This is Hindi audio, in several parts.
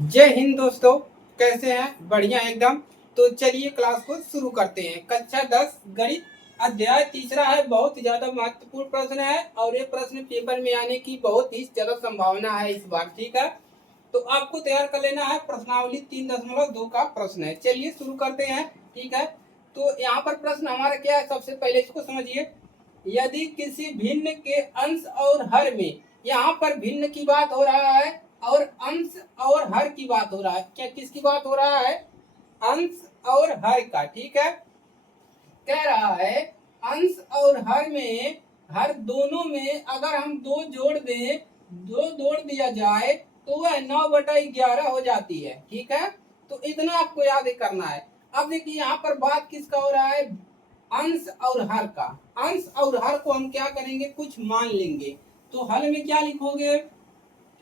जय हिंद दोस्तों, कैसे हैं? बढ़िया एकदम। तो चलिए क्लास को शुरू करते हैं। कक्षा 10 गणित अध्याय तीसरा है। बहुत ही ज्यादा महत्वपूर्ण प्रश्न है और ये प्रश्न पेपर में आने की बहुत ही ज्यादा संभावना है इस बार। ठीक है, तो आपको तैयार कर लेना है। प्रश्नावली 3.2 का प्रश्न है। चलिए शुरू करते हैं। ठीक है, तो यहाँ पर प्रश्न हमारा क्या है, सबसे पहले इसको समझिए। यदि किसी भिन्न के अंश और हर में, यहाँ पर भिन्न की बात हो रहा है और अंश और हर की बात हो रहा है। क्या किसकी बात हो रहा है? अंश और हर का। ठीक है, कह रहा है अंश और हर में, हर दोनों में अगर हम दो जोड़ दें, दो जोड़ दिया जाए तो वह 9/11 हो जाती है। ठीक है, तो इतना आपको याद करना है। अब देखिए यहाँ पर बात किसका हो रहा है? अंश और हर का। अंश और हर को हम क्या करेंगे, कुछ मान लेंगे। तो हल में क्या लिखोगे?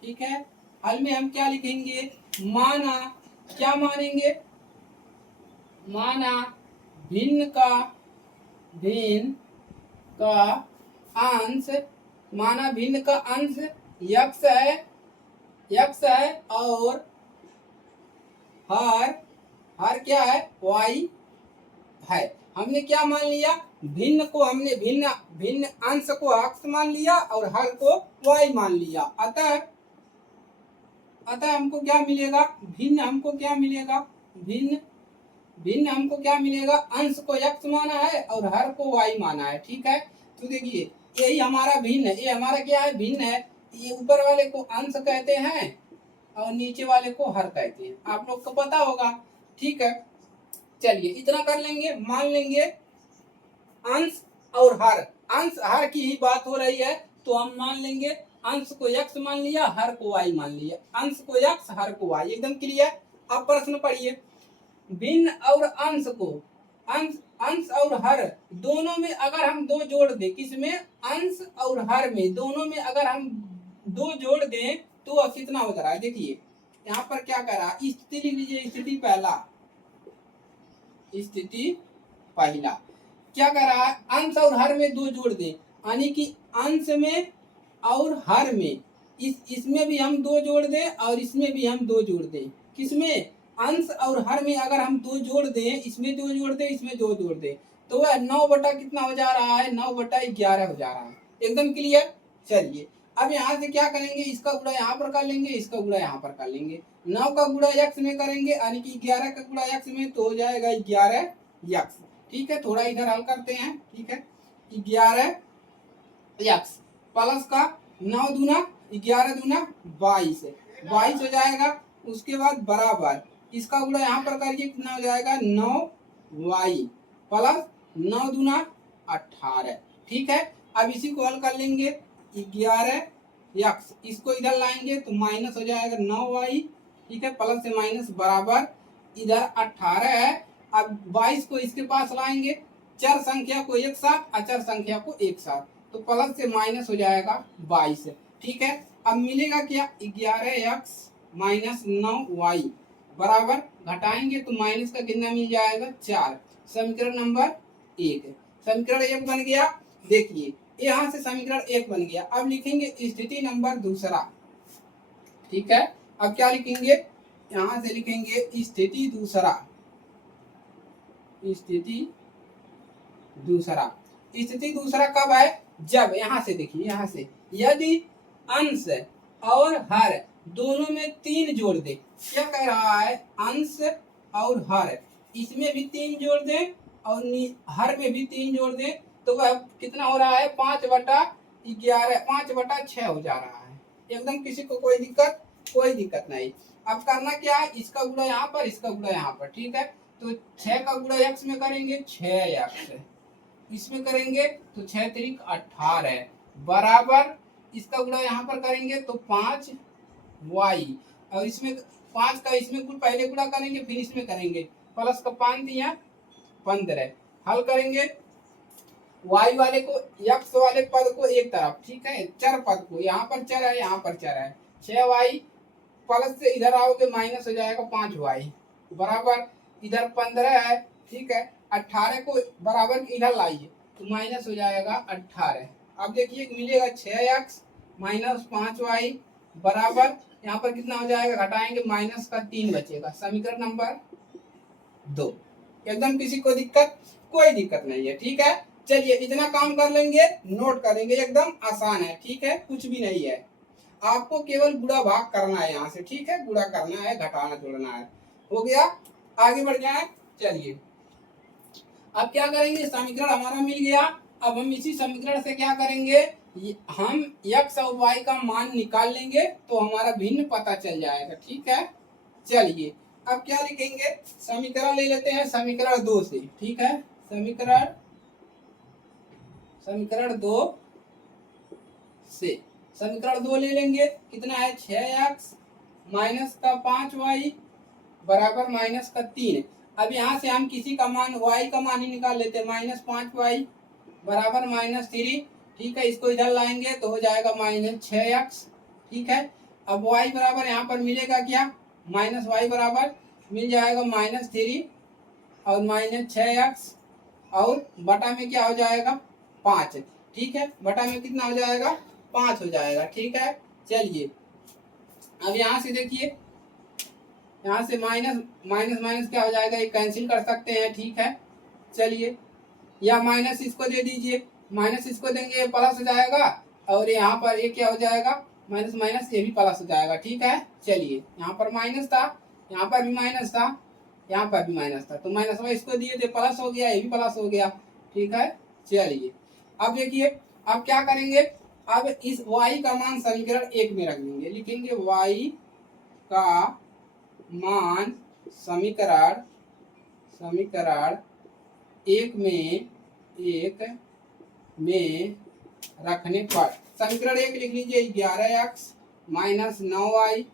ठीक है, हल में हम क्या लिखेंगे? माना। क्या मानेंगे? माना भिन्न का अंश, माना भिन्न का अंश यक्स है और हर हर क्या है? वाई है। हमने क्या मान लिया? भिन्न को हमने भिन्न भिन्न अंश को अक्स मान लिया और हर को वाई मान लिया। अतः हमको क्या मिलेगा? भिन्न हमको क्या मिलेगा? भिन्न भिन्न हमको क्या मिलेगा? अंश को x माना है और हर को y माना है। ठीक है, तो देखिए यही हमारा भिन्न है। ये हमारा क्या है? भिन्न है। ये ऊपर वाले को अंश कहते हैं और नीचे वाले को हर कहते हैं। आप लोग को पता होगा। ठीक है, चलिए इतना कर लेंगे। मान लेंगे अंश और हर, अंश हर की ही बात हो रही है तो हम मान लेंगे अंश को x मान लिया, हर को y मान लिया। अंश को x, हर को y। एकदम क्लियर। अब प्रश्न पढ़िए। भिन्न और अंश को, अंश अंश और हर दोनों में अगर हम दो जोड़ दें, किसमें? अंश और हर में दोनों में अगर हम दो जोड़ दें तो वह कितना हो जा रहा है? देखिए यहाँ पर क्या कर रहा है, स्थिति लिख लीजिए। स्थिति पहला, स्थिति पहला क्या कर रहा है? अंश और हर में दो जोड़ दें, यानी कि अंश में और हर में, इसमें भी हम दो जोड़ दें और इसमें भी हम दो जोड़ दें। किसमें? अंश और हर में अगर हम दो जोड़ दें, इसमें दो जोड़ दें, इसमें दो जोड़ दें, तो वह 9 बटा कितना हो जा रहा है? 9/11 हो जा रहा है। एकदम क्लियर। चलिए अब यहाँ से क्या करेंगे? इसका गुणा यहाँ पर कर लेंगे, इसका गुणा यहाँ पर कर लेंगे। 9 का गुणा x में करेंगे यानी कि 11 का गुणा x में, तो हो जाएगा 11x। ठीक है, थोड़ा इधर हल करते हैं। ठीक है, 11x प्लस का 9 दूना 11 दूना 22 हो जाएगा। उसके बाद बराबर इसका गुणा यहाँ पर करिए, कितना हो जाएगा? 9y प्लस 9 दूना 18। ठीक है, अब इसी को हल कर लेंगे। 11x इसको इधर लाएंगे तो माइनस हो जाएगा 9y। ठीक है, प्लस से माइनस बराबर इधर 18 है। अब 22 को इसके पास लाएंगे, चर संख्या को एक साथ, अचर संख्या को एक साथ, तो प्लस से माइनस हो जाएगा 22। ठीक है, अब मिलेगा क्या? 11x माइनस 9y बराबर, घटाएंगे तो माइनस का कितना मिल जाएगा? 4। समीकरण नंबर 1, समीकरण 1 बन गया। देखिए यहाँ से समीकरण 1 बन गया। अब लिखेंगे स्थिति नंबर दूसरा। ठीक है, अब क्या लिखेंगे? यहाँ से लिखेंगे स्थिति दूसरा। स्थिति दूसरा, स्थिति दूसरा कब है? जब, यहाँ से देखिए, यहाँ से यदि अंश और हर दोनों में 3 जोड़ दे। क्या कह रहा है? अंश और हर, इसमें भी 3 जोड़ दे और हर में भी 3 जोड़ दे, तो वह कितना हो रहा है? 5/11, 5/6 हो जा रहा है। एकदम किसी को कोई दिक्कत नहीं। अब करना क्या है? इसका गुणा यहाँ पर, इसका गुणा यहाँ पर। ठीक है, तो 6 का गुणा x में करेंगे 6x, इसमें करेंगे तो 6 त्रिक 18 बराबर, इसका गुणा यहाँ पर करेंगे तो 5y और इसमें 5 का इसमें कुल पहले गुणा करेंगे फिर इसमें करेंगे, प्लस का 5 दिया 15। हल करेंगे y वाले को, x वाले पद को एक तरफ। ठीक है, चर पद को, यहाँ पर चर है, यहाँ पर चर है। 6y प्लस से इधर आओगे माइनस हो जाएगा 5y बराबर, इधर 15 है। ठीक है, 18 को बराबर इधर लाइए तो माइनस हो जाएगा 18। अब देखिए मिलेगा 6x माइनस 5y बराबर यहाँ पर कितना हो जाएगा, घटाएंगे माइनस का 3 बचेगा। समीकरण नंबर 2। एकदम किसी को दिक्कत, कोई दिक्कत नहीं है, ठीक है। चलिए इतना काम कर लेंगे, नोट करेंगे, एकदम आसान है, ठीक है, कुछ भी नहीं है। आपको केवल गुणा भाग करना है यहाँ से, ठीक है, गुणा करना है, घटाना जोड़ना है। हो गया, आगे बढ़ जाए। चलिए अब क्या करेंगे, समीकरण हमारा मिल गया। अब हम इसी समीकरण से क्या करेंगे, हम x और y का मान निकाल लेंगे तो हमारा भिन्न पता चल जाएगा, ठीक है। चलिए अब क्या लिखेंगे, समीकरण ले लेते हैं समीकरण 2 से, ठीक है। समीकरण 2 से समीकरण 2 ले लेंगे, कितना है 6x माइनस का 5y बराबर माइनस का 3। अब यहाँ से हम किसी का मान y का मान ही निकाल लेते हैं, -5y बराबर -3, ठीक है। इसको इधर लाएंगे तो हो जाएगा -6x, ठीक है। अब y बराबर यहाँ पर मिलेगा क्या, -y बराबर मिल जाएगा -3 और -6x और बटा में क्या हो जाएगा 5, ठीक है। बटा में कितना हो जाएगा 5 हो जाएगा, ठीक है। चलिए अब यहाँ से देखिए, यहाँ से माइनस माइनस माइनस क्या हो जाएगा, ये कैंसिल कर सकते हैं, ठीक है। चलिए या माइनस इसको दे दीजिए, माइनस इसको देंगे प्लस हो जाएगा और यहाँ पर ये क्या हो जाएगा माइनस माइनस ये भी प्लस हो जाएगा, ठीक है। चलिए यहाँ पर माइनस था, यहाँ पर भी माइनस था, यहाँ पर भी माइनस था, तो माइनस में इसको दिए थे प्लस हो गया, ये भी प्लस हो गया, ठीक है। चलिए अब देखिए अब क्या करेंगे, अब इस y का मान समीकरण 1 में रख देंगे, लिखेंगे y का मान समीकरण 1 में रखने पर, समीकरण 1 लिख लीजिए 11x माइनस 9y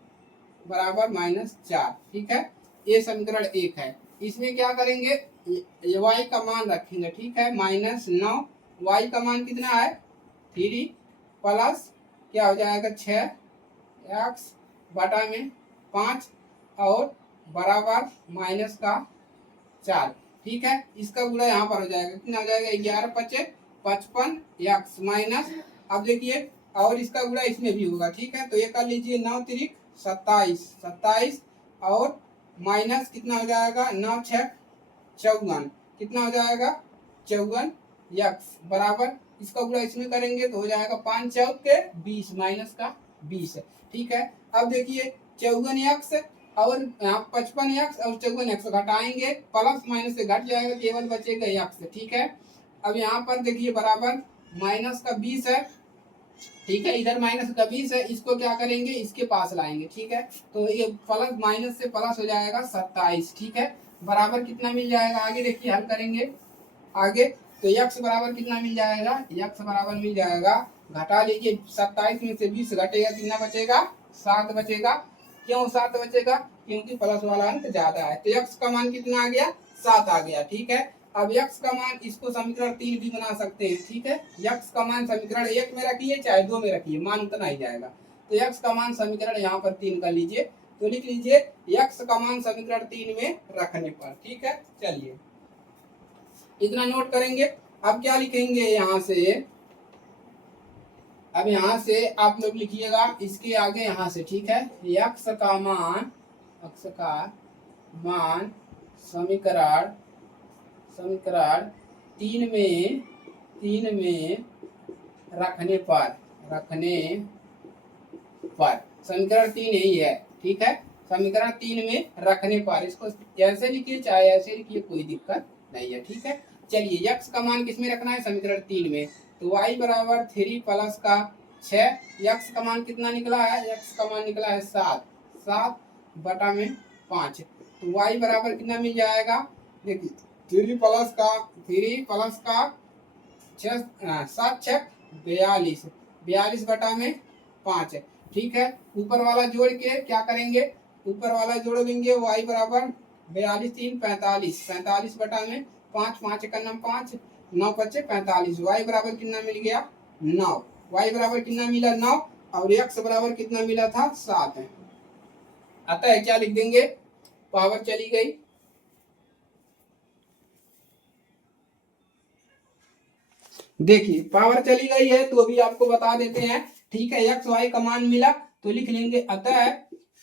बराबर -4, ठीक है। ये समीकरण 1 है। इसमें क्या करेंगे, ये y का मान रखेंगे, ठीक है, -9, y का मान कितना है 3 प्लस क्या हो जाएगा 6x बटा में 5 और बराबर माइनस का 4, ठीक है। इसका गुणा यहाँ पर हो जाएगा, कितना हो जाएगा 11 × 5 = 55x माइनस, अब देखिए और इसका गुणा इसमें भी होगा, ठीक है। तो ये कर लीजिए 9 × 3 = 27 और माइनस कितना हो जाएगा 9 × 6 = 54, कितना हो जाएगा 54x बराबर, इसका गुणा इसमें करेंगे तो हो जाएगा 5 × 4 = 20 माइनस का 20, ठीक है। अब देखिए 54x और यहाँ 55x और 54x घटाएंगे, प्लस माइनस से घट जाएगा, केवल बचेगा x, ठीक है। अब यहाँ पर देखिए बराबर माइनस का 20 है, ठीक है, इधर माइनस का 20 है, इसको क्या करेंगे इसके पास लाएंगे, ठीक है। तो ये प्लस माइनस से प्लस हो जाएगा 27, ठीक है, बराबर कितना मिल जाएगा, आगे देखिए हल करेंगे आगे, तो x बराबर कितना मिल जाएगा, x बराबर मिल जाएगा, घटा लीजिए 27 में से 20 घटेगा, कितना बचेगा 7 बचेगा। क्यों 7 बचेगा, क्योंकि प्लस वाला अंक ज्यादा है, तो x का मान कितना आ गया 7 आ गया, ठीक है। अब x का मान इसको समीकरण 3 भी बना सकते हैं, ठीक है। x का मान समीकरण 1 में रखिए चाहे 2 में रखिए, मान उतना ही जाएगा। तो x का मान समीकरण यहाँ पर 3 कर लीजिए, तो लिख लीजिए x का मान समीकरण 3 में रखने पर, ठीक है। चलिए इतना नोट करेंगे। अब क्या लिखेंगे यहाँ से, अब यहाँ से आप लोग लिखिएगा इसके आगे यहाँ से, ठीक है। x का मान समीकरण 3 में रखने पर समीकरण 3 यही है, ठीक है। समीकरण 3 में रखने पर इसको जैसे लिखिए चाहे ऐसे लिखिए, कोई दिक्कत नहीं है, ठीक है। चलिए x का मान किसमें रखना है, समीकरण 3 में, तो y बराबर 3 प्लस का 6, x का मान कितना निकला है, x का मान निकला है 7 बटा में 5, तो y बराबर कितना मिल जाएगा, देखिए 3 प्लस का 7 6 42 बटा में 5, ठीक है। ऊपर वाला जोड़ के क्या करेंगे, ऊपर वाला जोड़ देंगे, y बराबर 42 3 45 बटा में 5 5 का 5 9 5 45, y बराबर कितना मिल गया 9, y बराबर कितना मिला 9 और x बराबर कितना मिला था 7 है। अतः क्या लिख देंगे, पावर चली गई, देखिए पावर चली गई है, तो अभी आपको बता देते हैं, ठीक है। x y का मान मिला तो लिख लेंगे अतः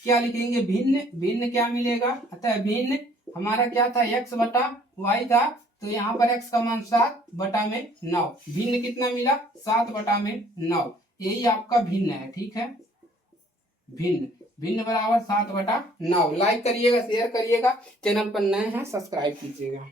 क्या लिखेंगे, भिन्न, भिन्न क्या मिलेगा, अतः भिन्न हमारा क्या था, x बटा y था, तो यहाँ पर x का मान 7/9, भिन्न कितना मिला, 7/9, यही आपका भिन्न है। ठीक है, भिन्न, भिन्न बराबर 7/9। लाइक करिएगा, शेयर करिएगा, चैनल पर नए हैं सब्सक्राइब कीजिएगा।